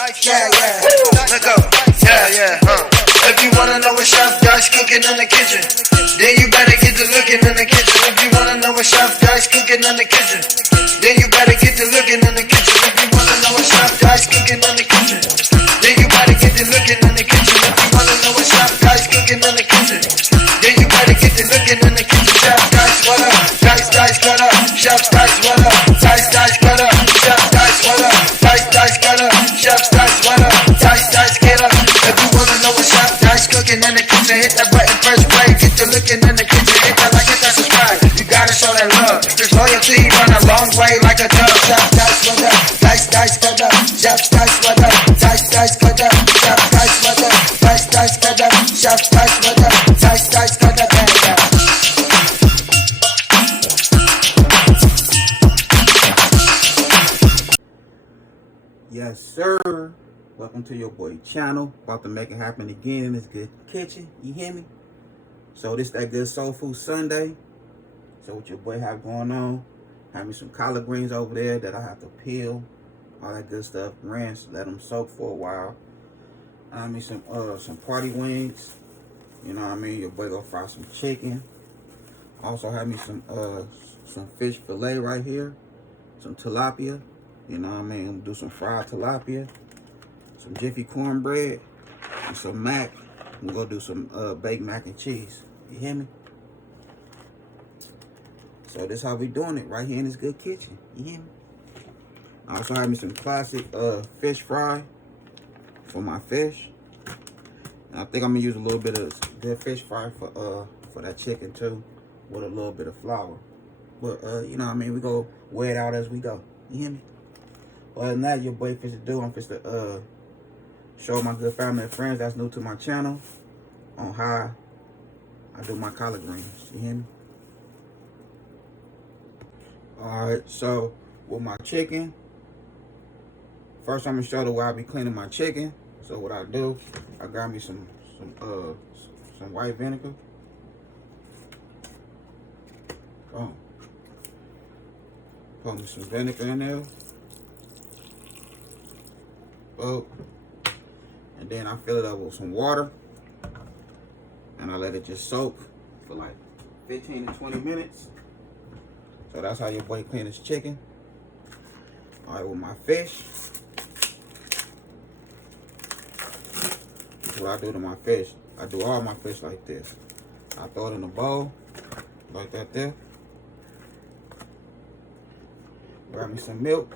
Let go. If you wanna know what Chef Dice cooking in the kitchen, then you better get to looking in the kitchen. If you wanna know what Chef Dice cooking in the kitchen, then you better get to looking in the kitchen. If you wanna know what Chef Dice cooking in the kitchen, then you better get to looking in the kitchen. If you wanna know what Chef Dice cooking in the kitchen, then you better get to looking in the kitchen. Chef Dice, what up? Dice, what up? Chef Dice, what up? Dice, what up? Chef Dice, what up? Dice, what up? Chef Dice, what up? Dice, get up. If you wanna know what Chef Dice cooking in the kitchen, hit that button first play. Get to looking in the kitchen, hit that like, hit that subscribe. You gotta show that love. There's loyalty run a long way like a dove. Chef Dice, what up? Dice, what up? Chef Dice, what up? Dice, what up? Chef Dice, what up? Dice, what up? Chef Dice, what up? Dice, what up? Yes, sir. Welcome to your boy channel. About to make it happen again in this good kitchen. You hear me? So this that good soul food Sunday. So what your boy have going on? Have me some collard greens over there that I have to peel. All that good stuff. Rinse. Let them soak for a while. Have me some party wings. You know what I mean? Your boy gonna fry some chicken. Also have me some fish fillet right here. Some tilapia. You know what I mean? I'm gonna do some fried tilapia, some JIFFY cornbread, and some mac. I'm gonna do some baked mac and cheese. You hear me? So this how we doing it right here in this good kitchen. You hear me? I also have me some classic fish fry for my fish. And I think I'm gonna use a little bit of good fish fry for that chicken too, with a little bit of flour. But you know what I mean? We go weigh it out as we go. You hear me? Other than that, your boy fish to do. I'm fish to show my good family and friends that's new to my channel on how I do my collard greens. You hear me? Alright, so with my chicken, first I'm gonna show the way I be cleaning my chicken. So what I do, I got me some white vinegar. Boom. Put me some vinegar in there. Oh, and then I fill it up with some water and I let it just soak for like 15 to 20 minutes. So that's how your boy clean his chicken. All right, with my fish, this is what I do to my fish. I do all my fish like this. I throw it in a bowl like that there. Grab me some milk.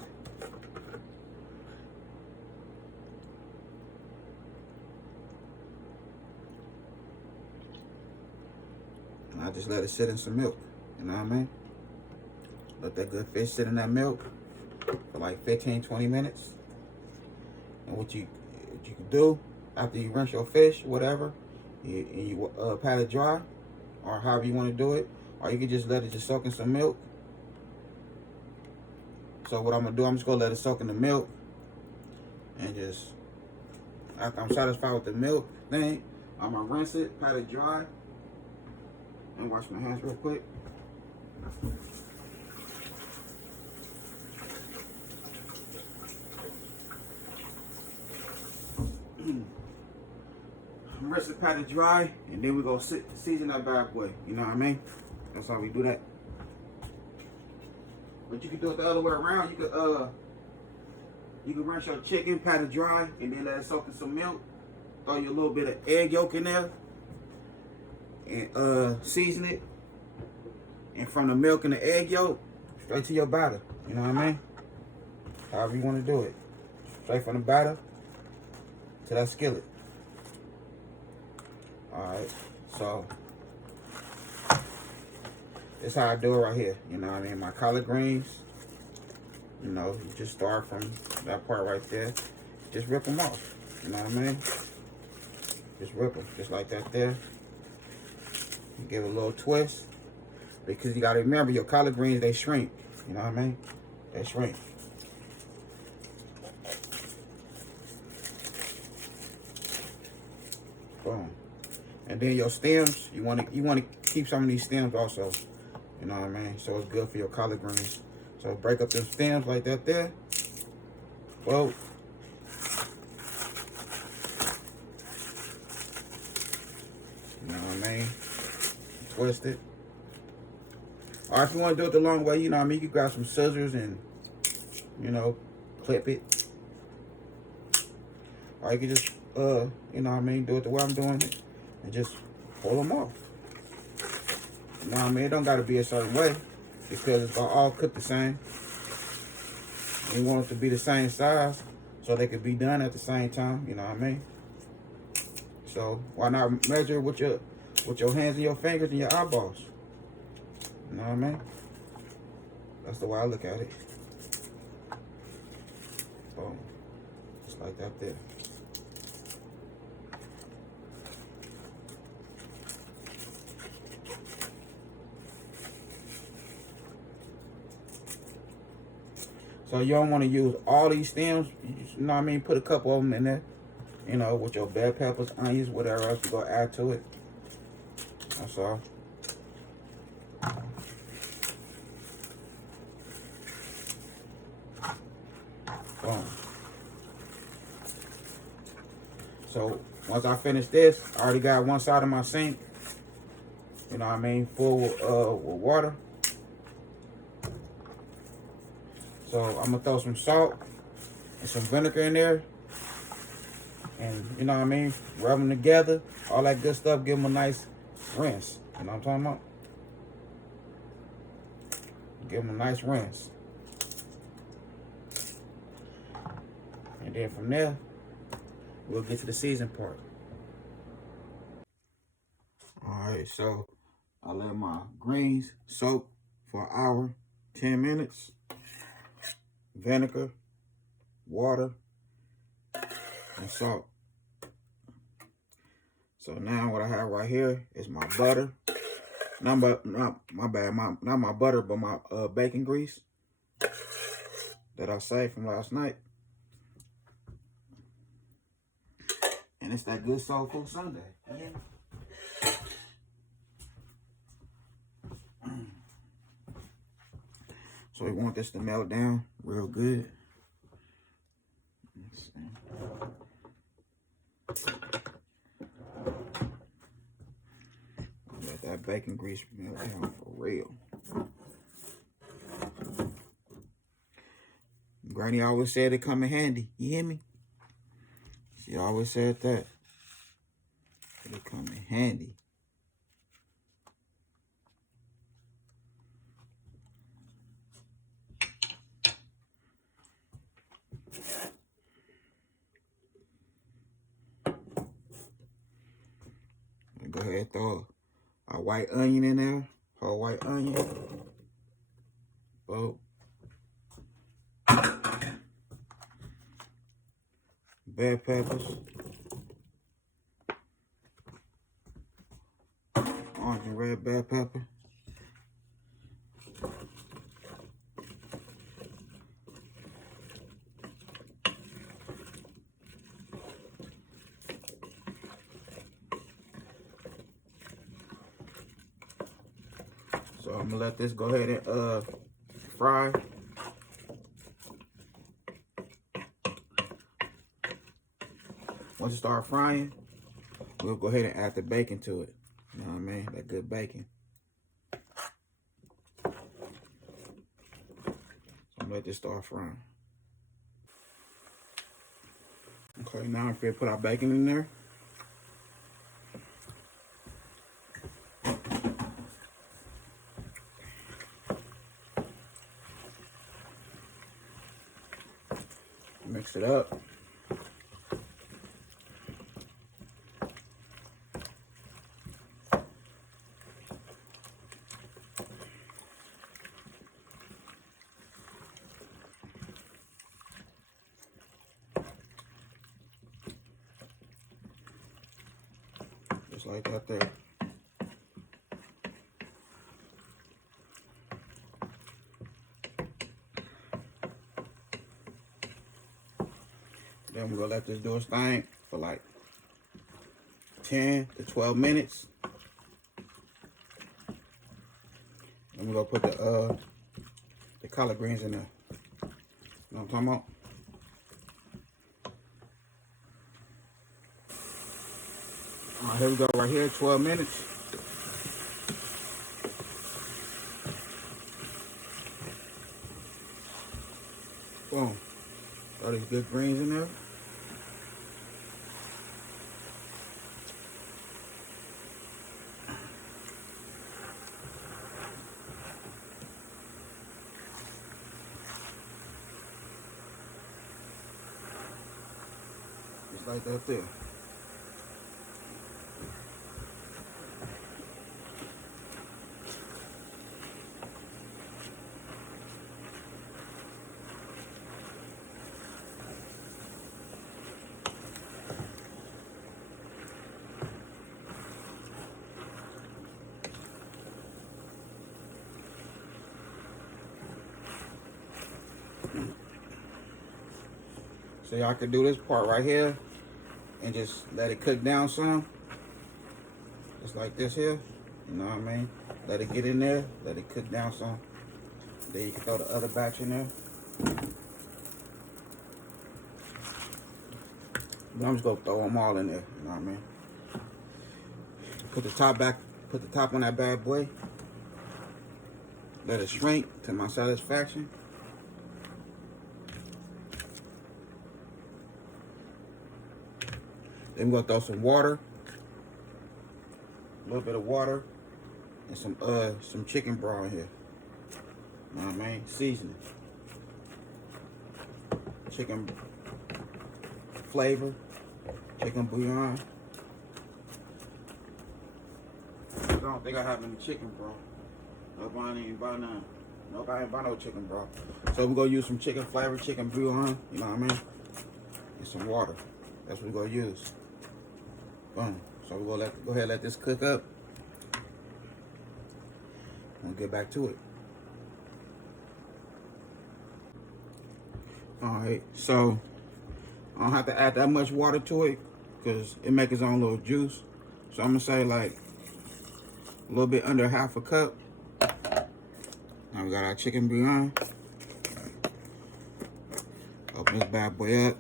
I just let it sit in some milk, you know what I mean? Let that good fish sit in that milk for like 15-20 minutes. And what you can do after you rinse your fish, whatever, you pat it dry, or however you want to do it, or you can just let it just soak in some milk. So what I'm gonna do, I'm just gonna let it soak in the milk, and just after I'm satisfied with the milk thing, I'm gonna rinse it, pat it dry. And wash my hands real quick. Rinse it, pat it dry, and then we go season that bad boy. You know what I mean? That's how we do that. But you can do it the other way around. You can rinse your chicken, pat it dry, and then let it soak in some milk. Throw you a little bit of egg yolk in there. And season it, and from the milk and the egg yolk straight to your batter. You know what I mean? However you want to do it, straight from the batter to that skillet. All right, so this is how I do it right here. You know what I mean? My collard greens. You know, you just start from that part right there. Just rip them off. You know what I mean? Just rip them, just like that there. Give it a little twist, because you gotta remember your collard greens, they shrink. You know what I mean? They shrink. Boom. And then your stems, you wanna keep some of these stems also. You know what I mean? So it's good for your collard greens. So break up them stems like that there. Whoa. twist it. Or if you want to do it the long way, you know what I mean, you can grab some scissors and, you know, clip it. Or you can just, you know what I mean, do it the way I'm doing it and just pull them off. You know what I mean? It don't got to be a certain way because it's gonna all cook the same. You want it to be the same size so they could be done at the same time, you know what I mean? So why not measure with your hands and your fingers and your eyeballs? You know what I mean? That's the way I look at it. Boom. Just like that there. So you don't want to use all these stems, you know what I mean? Put a couple of them in there, you know, with your bell peppers, onions, whatever else you're going to add to it. That's all. Boom. So once I finish this, I already got one side of my sink, you know what I mean, full with water. So I'm gonna throw some salt and some vinegar in there, and you know what I mean, rub them together, all that good stuff. Give them a nice rinse. You know what I'm talking about? Give them a nice rinse, and then from there, we'll get to the season part. All right, so I let my greens soak for an hour, 10 minutes. Vinegar, water, and salt. So now what I have right here is my butter. Not my butter, but my bacon grease that I saved from last night. And it's that good soul food Sunday. Yeah. So we want this to melt down real good. Let's see. Let that bacon grease melt down for real. Granny always said it come in handy. You hear me? She always said that. It come in handy. Go ahead and throw a white onion in there. Whole white onion. Oh. Bell peppers. Orange and red bell pepper. So I'm gonna let this go ahead and fry. Once it start frying, we'll go ahead and add the bacon to it. You know what I mean? That good bacon. So I'm gonna let this start frying. Okay, now I'm gonna put our bacon in there. Mix it up. Just like that there. Then we're gonna let this do its thing for like 10 to 12 minutes. Then we're gonna put the collard greens in there. You know what I'm talking about? All right, here we go right here, 12 minutes. Boom. All these good greens in there. Just like that there. So y'all can do this part right here and just let it cook down some. Just like this here. You know what I mean? Let it get in there, let it cook down some. Then you can throw the other batch in there. But I'm just gonna throw them all in there, you know what I mean? Put the top back, put the top on that bad boy. Let it shrink to my satisfaction. Then we're gonna throw some water, a little bit of water, and some chicken broth in here. You know what I mean? Seasoning. Chicken flavor, chicken bouillon. I don't think I have any chicken broth. Nobody ain't buy none. Nobody ain't buy no chicken broth. So we're gonna use some chicken flavor, chicken bouillon, you know what I mean? And some water. That's what we're gonna use. Boom. So we're gonna go ahead and let this cook up. We'll get back to it. Alright, so I don't have to add that much water to it because it makes its own little juice. So I'm gonna say like a little bit under half a cup. Now we got our chicken bouillon. Open this bad boy up.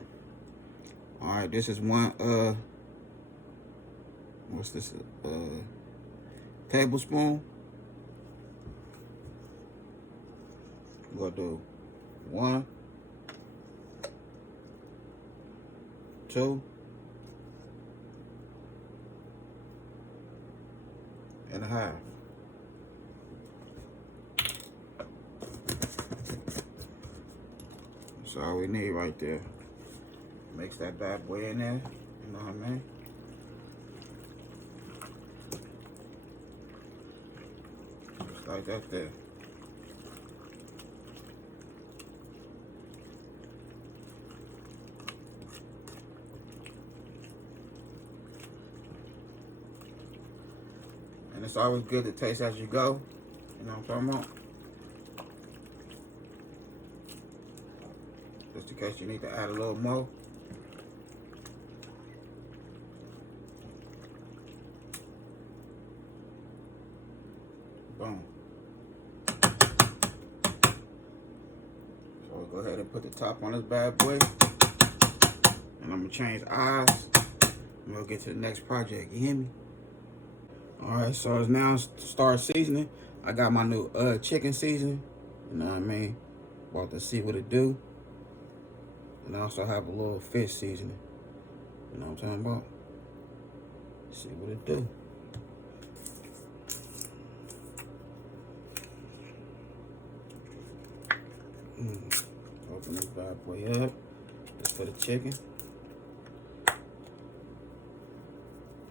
Alright, this is one what's this? Tablespoon. We're gonna do 1, 2, and a half. That's all we need right there. Mix that bad boy in there, you know what I mean? Just like that there. And it's always good to taste as you go. You know what I'm talking about? Just in case you need to add a little more. Boom. So we'll go ahead and put the top on this bad boy. And I'm gonna change eyes. And we'll get to the next project. You hear me? Alright, so it's now start seasoning. I got my new chicken seasoning. You know what I mean? About to see what it do. And I also have a little fish seasoning. You know what I'm talking about? See what it do. Open this bad boy up. Just for the chicken.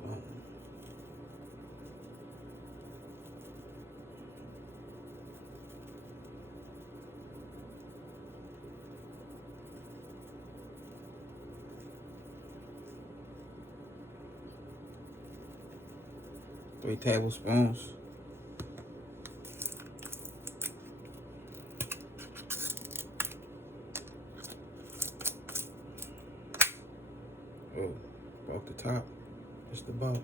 Boom. Three tablespoons. Oh, broke the top. Just about.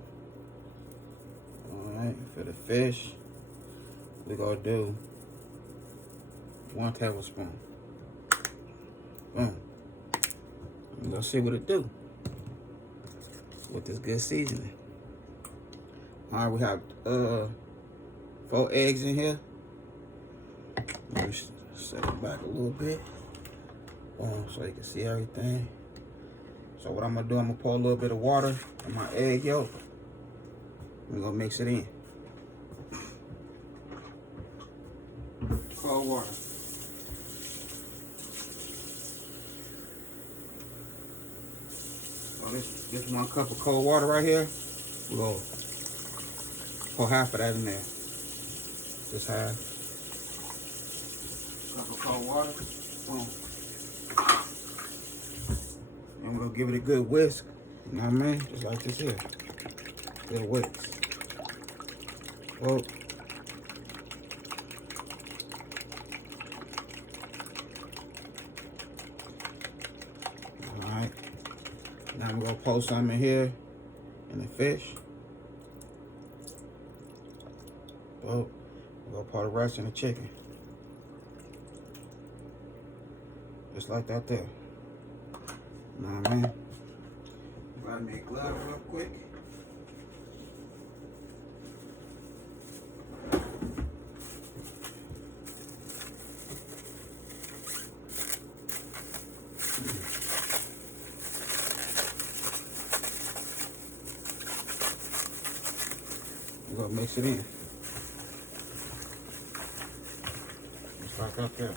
Alright, for the fish, we're gonna do 1 tablespoon. Boom. We're gonna see what it do with this good seasoning. Alright, we have 4 eggs in here. Let me set it back a little bit. Boom, so you can see everything. So what I'm gonna do, I'm gonna pour a little bit of water in my egg yolk. We're gonna mix it in. Cold water. So this 1 cup of cold water right here, we're gonna pour half of that in there. Just half. Cup of cold water. Boom. And we're gonna give it a good whisk. You know what I mean? Just like this here. Good whisk. Oh. Alright. Now we're gonna pour some in here in the fish. Oh. We're gonna pour the rest in the chicken. Just like that there. You know what I mean? Grab me a glove real quick. We're gonna mix it in. Just like that there.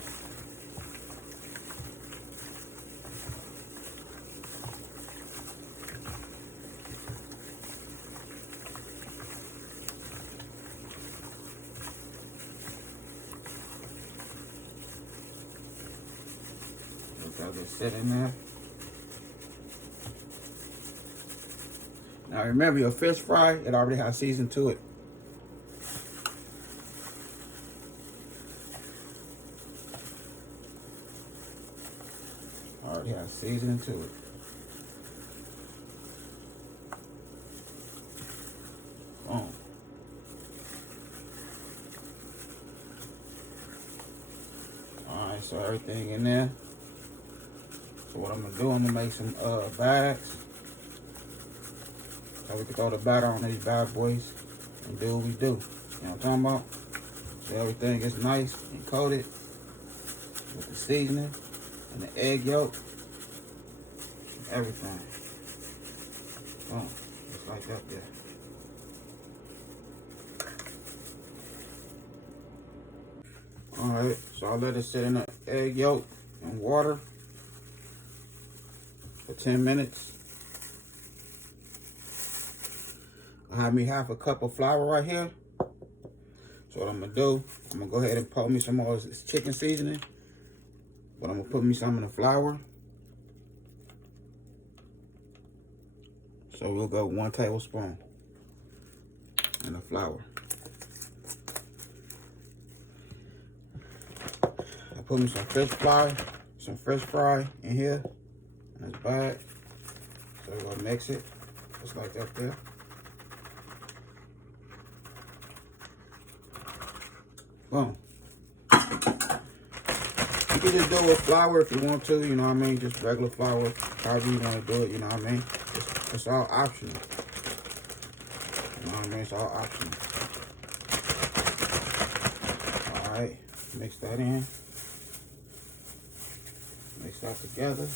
Let it sit in there. Now remember, your fish fry, it already has season to it. Already has seasoning to it. Boom. Alright, so everything in there. So what I'm gonna do, I'm gonna make some bags. So we can throw the batter on these bad boys and do what we do. You know what I'm talking about? So everything is nice and coated with the seasoning and the egg yolk. Everything. Boom. Just like that there. Alright, so I'll let it sit in the egg yolk and water for 10 minutes. I have me half a cup of flour right here. So what I'm gonna do, I'm gonna go ahead and pour me some more of this chicken seasoning, but I'm gonna put me some in the flour. So we'll go 1 tablespoon in the flour. I put me some fish fry in here in this bag. So we're gonna mix it just like that there. Boom. You can just do it with flour if you want to, you know what I mean? Just regular flour, however you want to do it, you know what I mean? It's all optional. You know what I mean? It's all optional. Alright, mix that in. Mix that together.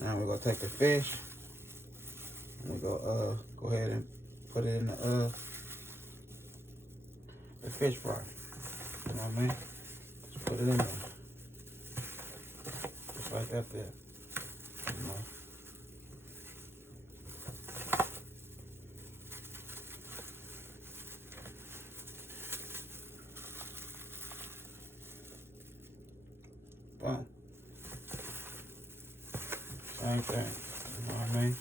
Now we're gonna take the fish and we're gonna go ahead and put it in the fish fry. You know what I mean? Just put it in there. Just like that there. You know. Boom. Same thing. You know what I mean?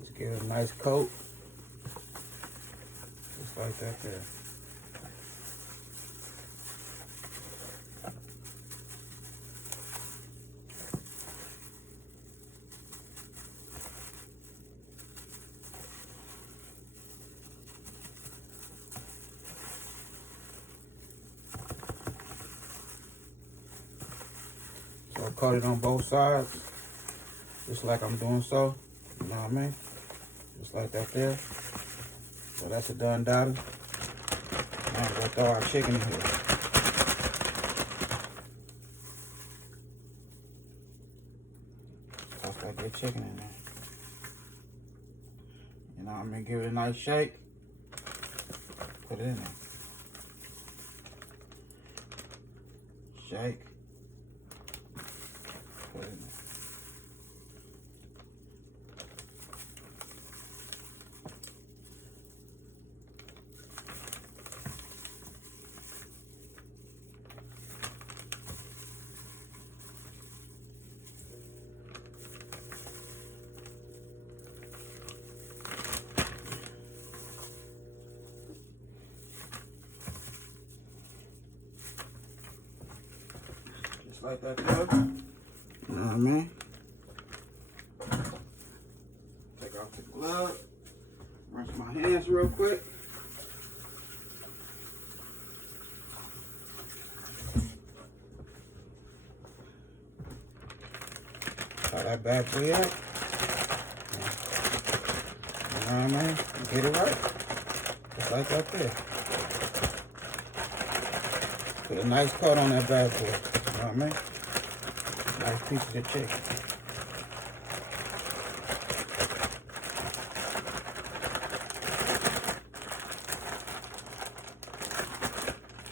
Just give it a nice coat. Just like that there. So cut it on both sides, just like I'm doing so, you know what I mean? Just like that there. So that's a done data. Now I'm gonna throw our chicken in here. Toss that good chicken in there. You know what I mean? Give it a nice shake. Put it in there. Shake. Put it in there. Like that there. You know what I mean? Take off the glove. Rinse my hands real quick. Tie that bad boy up. You know what I mean? Get it right. Just like that there. Put a nice coat on that bad boy. You know what I mean? Nice piece of the chicken.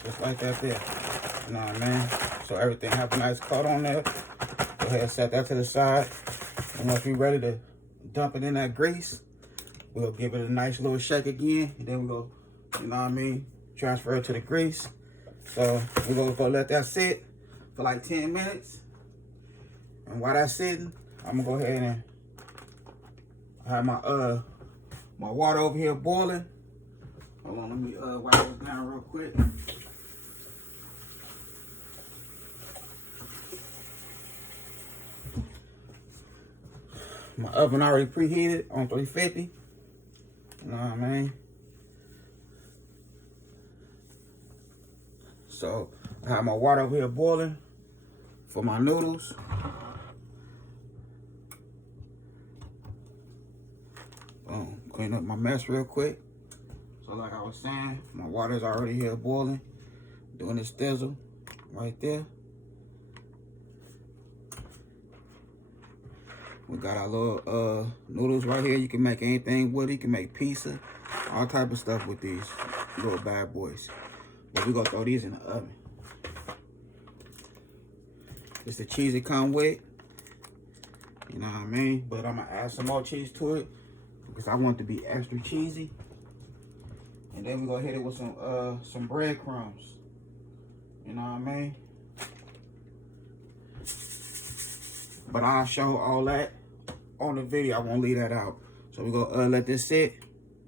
Just like that there. You know what I mean? So everything have a nice coat on there. Go ahead and set that to the side. And once we're ready to dump it in that grease, we'll give it a nice little shake again. And then we'll go, you know what I mean, transfer it to the grease. So we're gonna go let that sit for like 10 minutes. And while that's sitting, I'm gonna go ahead and have my water over here boiling. Hold on, let me wipe this down real quick. My oven already preheated on 350. You know what I mean? So I have my water over here boiling for my noodles. Boom, clean up my mess real quick. So like I was saying, my water's already here boiling, doing this thizzle right there. We got our little noodles right here. You can make anything with it. You can make pizza, all type of stuff with these little bad boys. But we're gonna throw these in the oven. It's the cheese it come with. You know what I mean? But I'm gonna add some more cheese to it because I want it to be extra cheesy. And then we're gonna hit it with some breadcrumbs. You know what I mean? But I'll show all that on the video. I won't leave that out. So we're gonna let this sit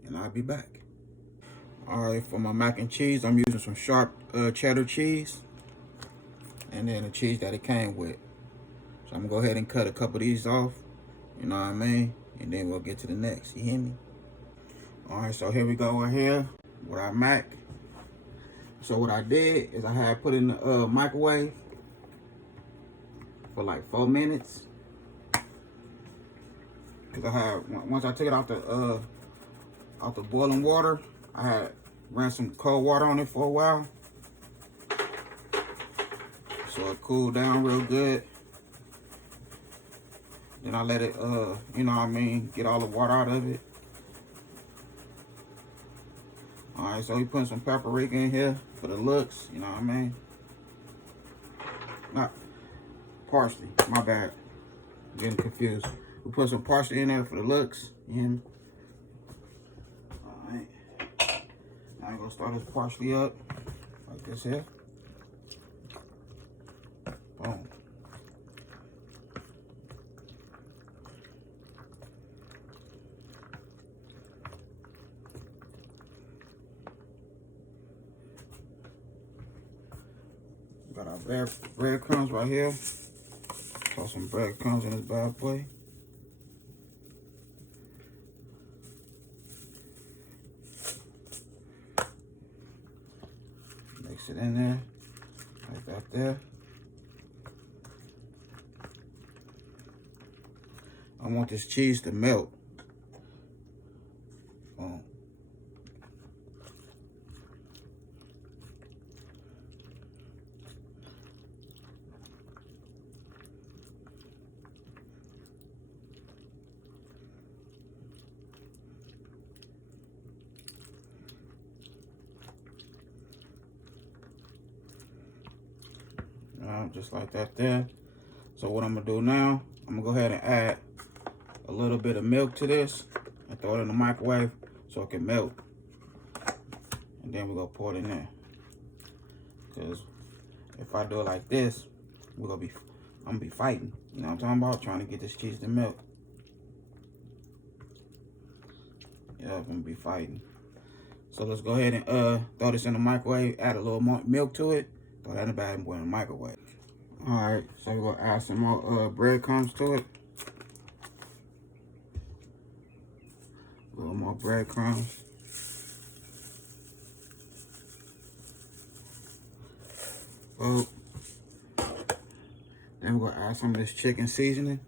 and I'll be back. All right, for my mac and cheese, I'm using some sharp cheddar cheese. And then the cheese that it came with. So I'm gonna go ahead and cut a couple of these off. You know what I mean? And then we'll get to the next, you hear me? All right, so here we go right here with our mac. So what I did is I had put in the microwave for like 4 minutes. Cause I had, once I took it out the boiling water, I had ran some cold water on it for a while. So it cooled down real good. Then I let it, you know what I mean, get all the water out of it. All right, so we putting some paprika in here for the looks, you know what I mean? Not parsley, my bad. Getting confused. We put some parsley in there for the looks, you hear me? All right. Now I'm gonna start this parsley up like this here. Boom. Got our breadcrumbs right here. Toss some breadcrumbs in this bad boy. Mix it in there, like that there. I want this cheese to melt. Boom. Just like that there. So what I'm gonna do now, I'm gonna go ahead and add a little bit of milk to this and throw it in the microwave so it can melt. And then we're gonna pour it in there. Because if I do it like this, I'm gonna be fighting. You know what I'm talking about? Trying to get this cheese to melt. Yeah, I'm gonna be fighting. So let's go ahead and throw this in the microwave, add a little more milk to it, throw that in the bag and put it in the microwave. Alright, so we're gonna add some more breadcrumbs to it. A little more breadcrumbs. Oh. Then we're gonna add some of this chicken seasoning.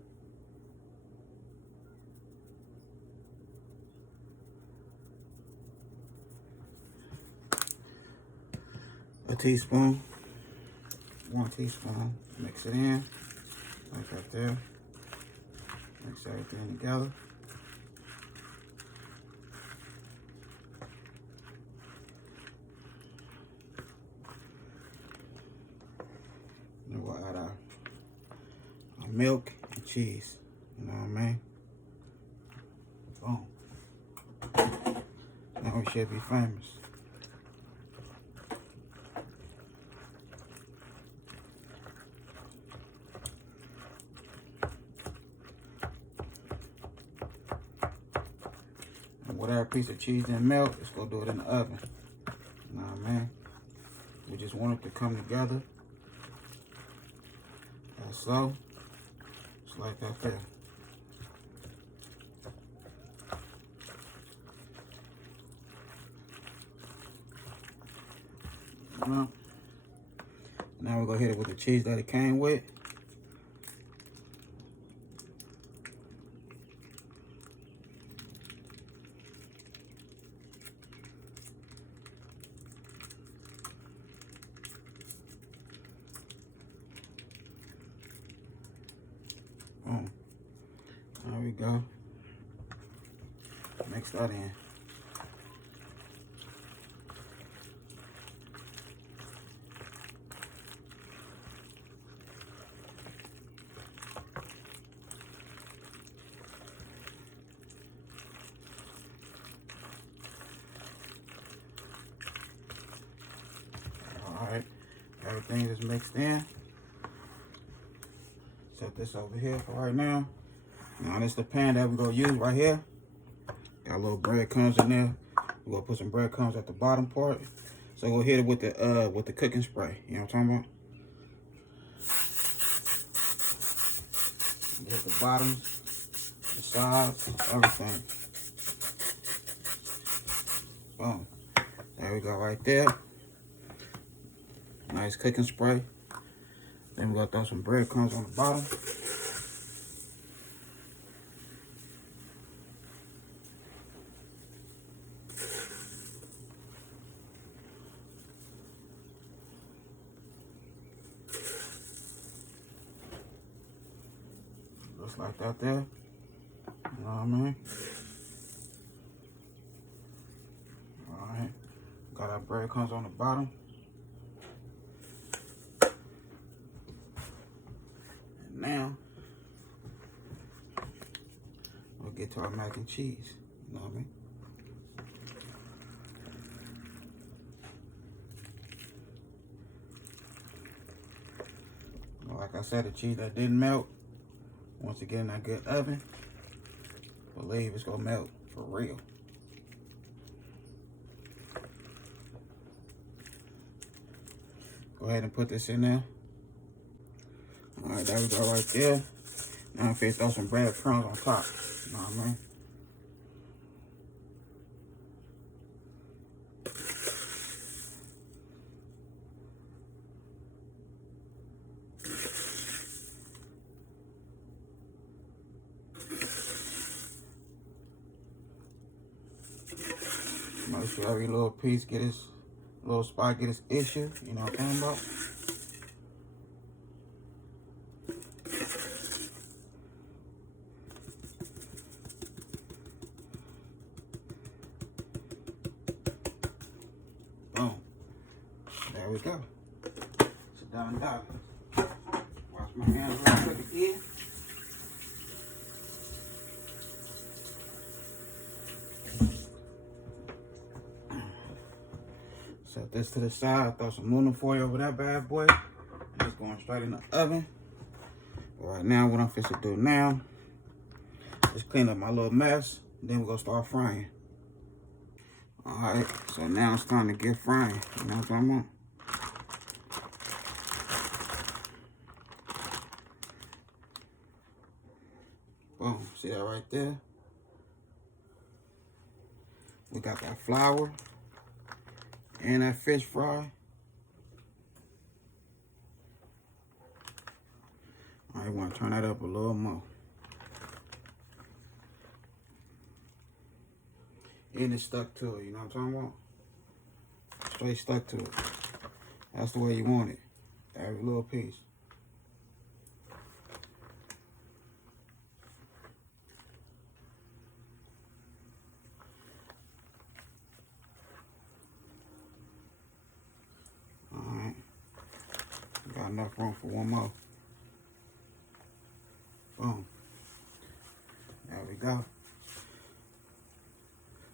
A teaspoon. 1 teaspoon. Mix it in. Like that there. Mix everything together. Then we'll add our milk and cheese. You know what I mean? Boom. Now we should be famous. And whatever piece of cheese didn't melt, let's go do it in the oven. You know what I mean? We just want it to come together. That's slow. Just like that there. Now we're gonna hit it with the cheese that it came with. Boom. There we go. Mix that in. Alright, everything is mixed in. Set this over here for right now. Now this is the pan that we're gonna use right here. Got a little breadcrumbs in there. We're gonna put some breadcrumbs at the bottom part. So we'll hit it with the cooking spray. You know what I'm talking about? Get the bottoms, the sides, everything. Boom. There we go right there. Nice cooking spray. Then we're gonna throw some breadcrumbs on the bottom. Just like that there. You know what I mean? Alright. Got our breadcrumbs on the bottom. And now we'll get to our mac and cheese. You know what I mean? Like I said, the cheese that didn't melt, once again in that good oven, believe it's gonna melt for real. Go ahead and put this in there. Alright, there we go right there. Now I'm finna throw some breadcrumbs on top. You know what I mean? Make sure every little piece get its little spot, get its issue. You know what I'm talking about? Boom. There we go. It's done. my hands real quick again. Set this to the side. Throw some aluminum foil over that bad boy. It's going straight in the oven. But right now, what I'm fixing to do now is clean up my little mess. Then we're gonna start frying. Alright, so now it's time to get frying. You know what I'm talking about? Boom, see that right there? We got that flour and that fish fry. I want to turn that up a little more. And it's stuck to it, you know what I'm talking about? Straight stuck to it. That's the way you want it. Every little piece. Alright. Got enough room for one more. Boom. There we go.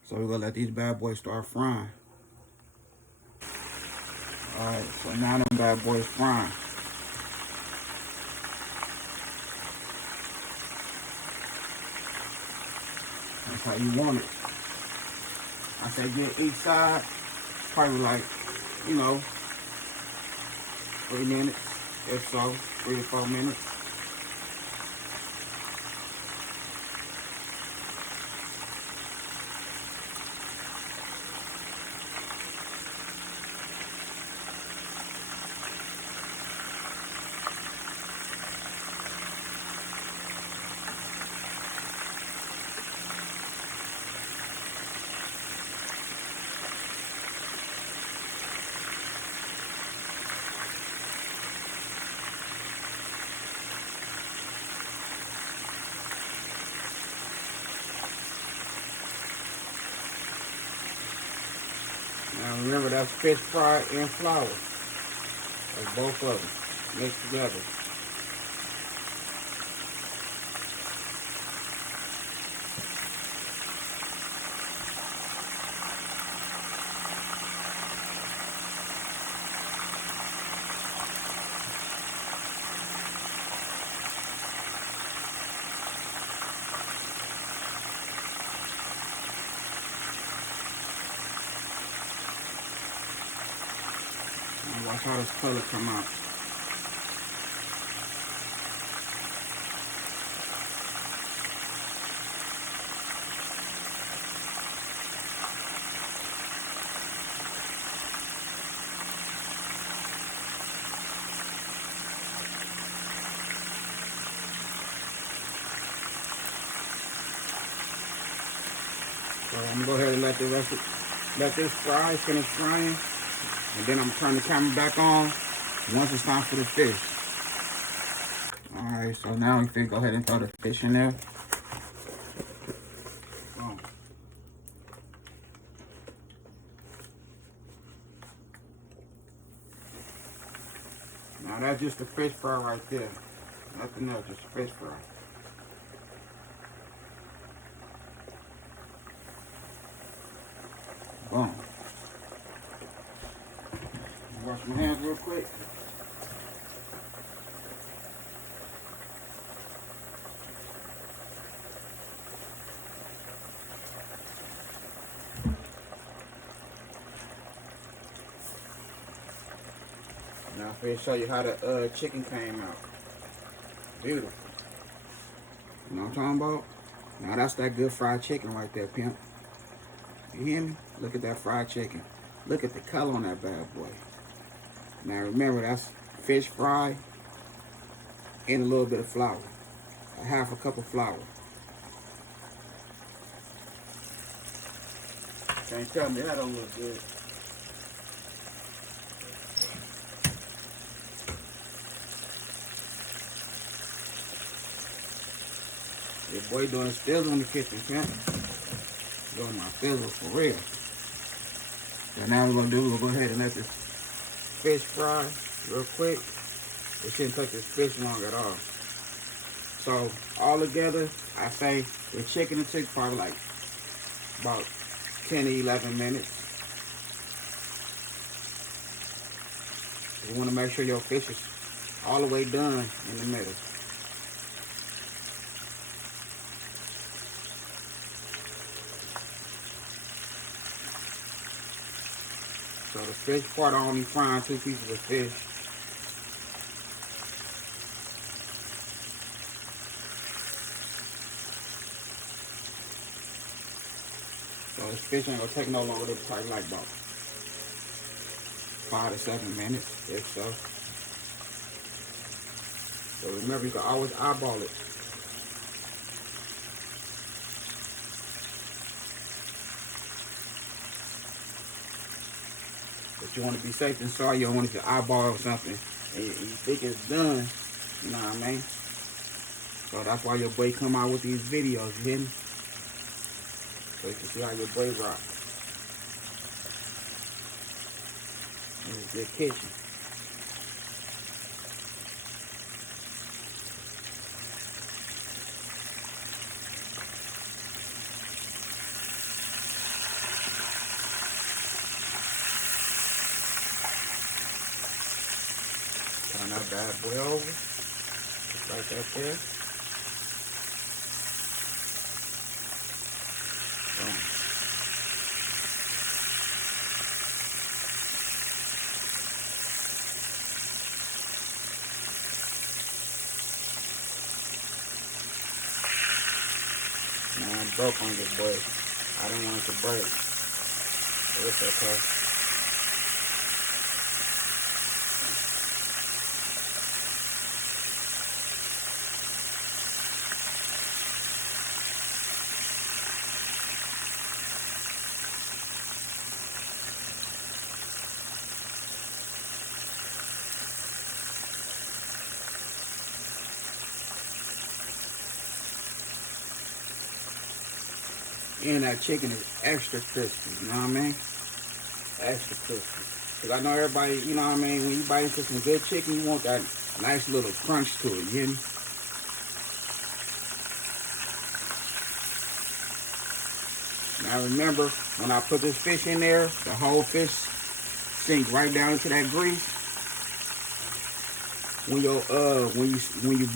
So we're gonna let these bad boys start frying. Alright, so now them bad boys frying. That's how you want it. I say get each side, probably like, you know, 3 minutes, if so, 3 to 4 minutes. Now remember, that's fish fry and flour. That's both of them mixed together. And watch how this color come out. So I'm gonna go ahead and let this fry, finish frying, and then I'm gonna turn the camera back on once it's time for the fish. Alright, so now we can go ahead and throw the fish in there. Boom. Now that's just the fish fry right there. Nothing else, just fish fry. Boom. Wash my hands real quick. Now I'm going to show you how the chicken came out. Beautiful. You know what I'm talking about? Now that's that good fried chicken right there, pimp. You hear me? Look at that fried chicken. Look at the color on that bad boy. Now remember, that's fish fry and a little bit of flour. A half a cup of flour. Can't tell me that don't look good. Your boy doing his fizzle in the kitchen, pimp. Doing my fizzle for real. So now we're gonna go ahead and let this fish fry real quick. It shouldn't take this fish long at all. So all together, I say the chicken will take probably like about 10 to 11 minutes. You want to make sure your fish is all the way done in the middle. So the fish part, I only frying 2 pieces of fish. So this fish ain't gonna take no longer than probably like about 5 to 7 minutes, if so. So remember, you can always eyeball it. But you want to be safe than sorry. You don't want to eyeball something and you think it's done. You know what I mean? So that's why your boy come out with these videos, you hear me? So you can see how your boy rock. This is the kitchen. Turn that bad boy over. Just like that there. Boom. Now I'm broke on this boy. I didn't want it to break. But it's okay. And that chicken is extra crispy, you know what I mean? Extra crispy. Because I know everybody, you know what I mean, when you bite into some good chicken, you want that nice little crunch to it, you hear me? Now remember, when I put this fish in there, the whole fish sink right down into that grease. When you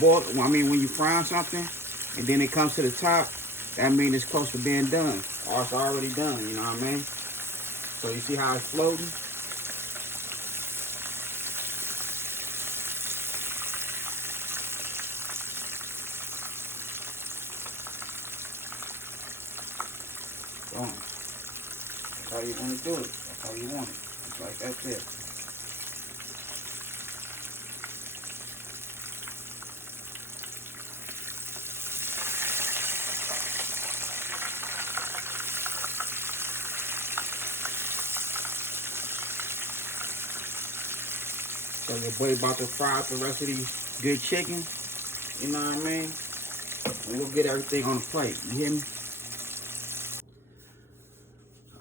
boil, when you fry something, and then it comes to the top, that means it's close to being done, or it's already done, you know what I mean? So you see how it's floating? Boom. That's how you want to do it. That's how you want it. Just like that there. So your boy about to fry up the rest of these good chicken. You know what I mean? And we'll get everything on the plate. You hear me?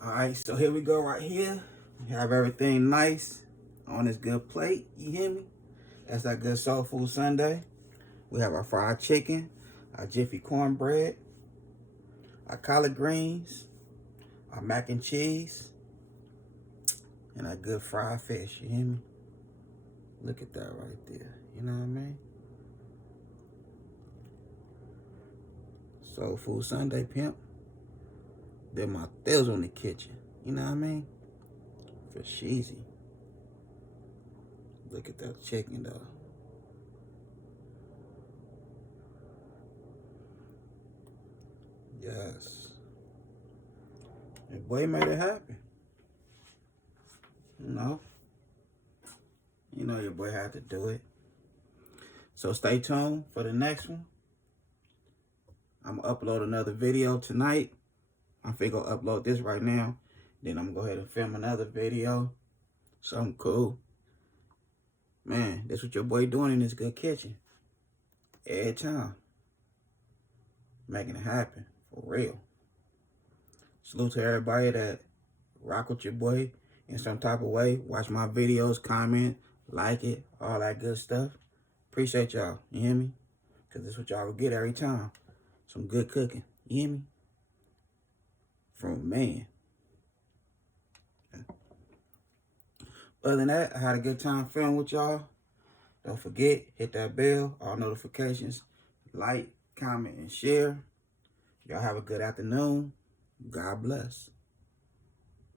Alright, so here we go right here. We have everything nice on this good plate. You hear me? That's that good soul food Sunday. We have our fried chicken, our Jiffy cornbread, our collard greens, our mac and cheese, and our good fried fish. You hear me? Look at that right there. You know what I mean? Soul Food Sunday, pimp. They're my thills on the kitchen. You know what I mean? For cheesy. Look at that chicken, though. Yes. And boy made it happen. You know your boy had to do it. So stay tuned for the next one. I'm gonna upload another video tonight. I'm finna go upload this right now. Then I'm gonna go ahead and film another video. Something cool. Man, that's what your boy doing in this good kitchen. Every time. Making it happen. For real. Salute to everybody that rock with your boy in some type of way. Watch my videos, comment, like it, all that good stuff. Appreciate y'all. You hear me? Because this is what y'all will get every time. Some good cooking. You hear me? From a man. Other than that, I had a good time filming with y'all. Don't forget, hit that bell, all notifications, like, comment, and share. Y'all have a good afternoon. God bless.